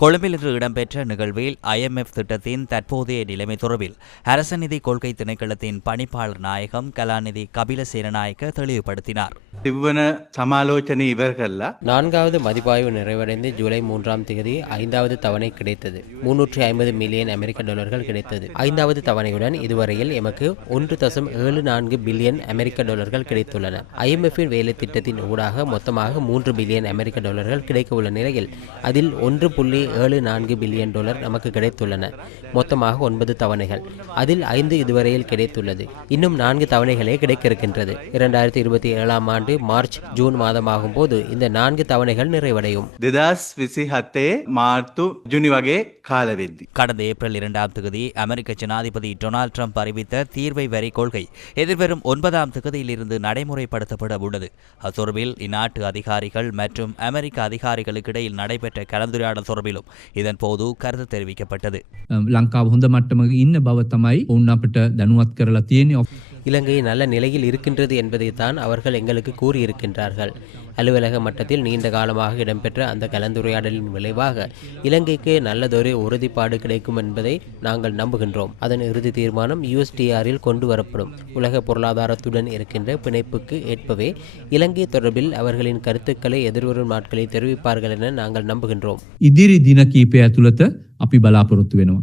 கொழும்பில் இன்று இடம்பெற்ற நிகழ்வில் ஐஎம்எஃப் திட்டத்தின் தற்போதைய நிலைமை தொடர்பில் அரசநிதி கொள்கை திணைக்களத்தின் பணிப்பாளர் நாயகம் கலாநிதி கபில சேனநாயக்க தெளிவுபடுத்தினார். இவ்வன சமாலோசனை இவர்கள நான்காவது மதிப்பாய்வு நிறைவடைந்து ஜூலை மூன்றாம் தேதி ஐந்தாவது தவணை கிடைத்தது. முன்னூற்றி ஐம்பது மில்லியன் அமெரிக்க டாலர்கள் கிடைத்தது. ஐந்தாவது தவணையுடன் இதுவரையில் எமக்கு ஒன்று தசம் ஏழு நான்கு பில்லியன் அமெரிக்க டாலர்கள் கிடைத்துள்ளன. ஐஎம்எஃபின் வேலை திட்டத்தின் ஊடாக மொத்தமாக மூன்று பில்லியன் அமெரிக்க டாலர்கள் கிடைக்க உள்ள நிலையில் அதில் ஒன்று புள்ளி ஏழு நான்கு பில்லியன் டாலர் நமக்கு கிடைத்துள்ளன. மொத்தமாக ஒன்பது தவணைகள். அதில் ஐந்து இதுவரையில் கிடைத்துள்ளது. இன்னும் நான்கு தவணைகளே கிடைக்க இருக்கின்றது இரண்டாயிரத்தி இருபத்தி ஏழாம் ஆண்டு மார்ச் ஜூன் மாதமாகும் போது இந்த நான்கு தவணைகள் நிறைவடையும். கடந்த ஏப்ரல் இரண்டாம் தேதி அமெரிக்க ஜனாதிபதி டொனால்ட் ட்ரம்ப் அறிவித்த தீர்வை வரி கொள்கை எதிர்வரும் ஒன்பதாம் தேதியிலிருந்து நடைமுறைப்படுத்தப்பட உள்ளது. அத்தொடர்பில் இந்நாட்டு அதிகாரிகள் மற்றும் அமெரிக்க அதிகாரிகளுக்கிடையில் நடைபெற்ற கலந்துரையாடல் தொடர்பிலும் இதன்போது கருத்து தெரிவிக்கப்பட்டது ලංකාව හොඳ මට්ටමක ඉන්න බව තමයි ඔවුන් අපට දැනුවත් කරලා තියෙන්නේ இலங்கை நல்ல நிலையில் இருக்கின்றது என்பதைத்தான் அவர்கள் எங்களுக்கு கூறியிருக்கின்றார்கள் அலுவலக மட்டத்தில் நீண்ட காலமாக இடம்பெற்ற அந்த கலந்துரையாடலின் விளைவாக இலங்கைக்கு நல்லதொரு உறுதிப்பாடு கிடைக்கும் என்பதை நாங்கள் நம்புகின்றோம் அதன் இறுதி தீர்மானம் யூஎஸ்டிஆரில் கொண்டு வரப்படும் உலக பொருளாதாரத்துடன் இருக்கின்ற பிணைப்புக்கு ஏற்பவே இலங்கை தொடர்பில் அவர்களின் கருத்துக்களை எதிர்வரும் நாட்களில் தெரிவிப்பார்கள் என நாங்கள் நம்புகின்றோம் ඉදිරි දින කීපය ඇතුළත අපි බලාපොරොත්තු වෙනවා.